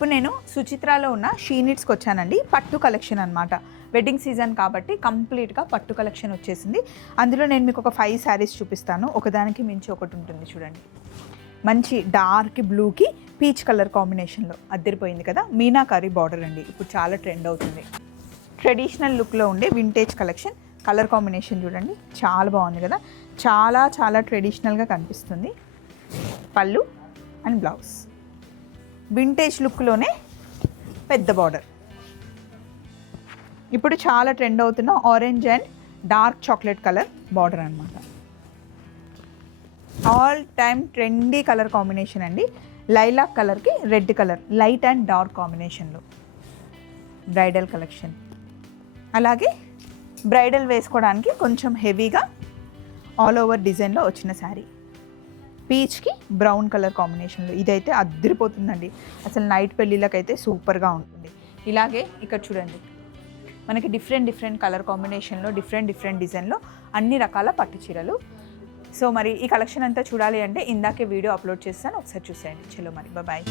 ఇప్పుడు నేను సుచిత్రాలో ఉన్న షీ నీడ్స్కి వచ్చానండి. పట్టు కలెక్షన్ అనమాట. వెడ్డింగ్ సీజన్ కాబట్టి కంప్లీట్గా పట్టు కలెక్షన్ వచ్చేసింది. అందులో నేను మీకు ఒక 5 శారీస్ చూపిస్తాను. ఒకదానికి మించి ఒకటి ఉంటుంది చూడండి. మంచి డార్క్ బ్లూకి పీచ్ కలర్ కాంబినేషన్లో అద్దరిపోయింది కదా. మీనాకారి బార్డర్ అండి, ఇప్పుడు చాలా ట్రెండ్ అవుతుంది. ట్రెడిషనల్ లుక్లో ఉండే వింటేజ్ కలెక్షన్. కలర్ కాంబినేషన్ చూడండి, చాలా బాగుంది కదా. చాలా చాలా ట్రెడిషనల్గా కనిపిస్తుంది. పళ్ళు అండ్ బ్లౌజ్ వింటేజ్ లుక్లోనే పెద్ద బార్డర్. ఇప్పుడు చాలా ట్రెండ్ అవుతున్న orange and dark chocolate colour border అనమాట. All time trendy colour combination అండి. లైలాక్ కలర్కి red colour, light and dark కాంబినేషన్లో బ్రైడల్ కలెక్షన్. అలాగే బ్రైడల్ వేసుకోవడానికి కొంచెం హెవీగా ఆల్ ఓవర్ డిజైన్లో వచ్చిన శారీ. పీచ్కి బ్రౌన్ కలర్ కాంబినేషన్లో ఇదైతే అద్దరిపోతుందండి. అసలు నైట్ పెళ్ళిళ్ళకైతే సూపర్గా ఉంటుంది. ఇలాగే ఇక్కడ చూడండి, మనకి డిఫరెంట్ కలర్ కాంబినేషన్లో డిఫరెంట్ డిజైన్లో అన్ని రకాల పట్టు చీరలు. సో మరి ఈ కలెక్షన్ అంతా చూడాలి అంటే ఇందాకే వీడియో అప్లోడ్ చేస్తాను, ఒకసారి చూసేయండి. చలో మరి బాయ్.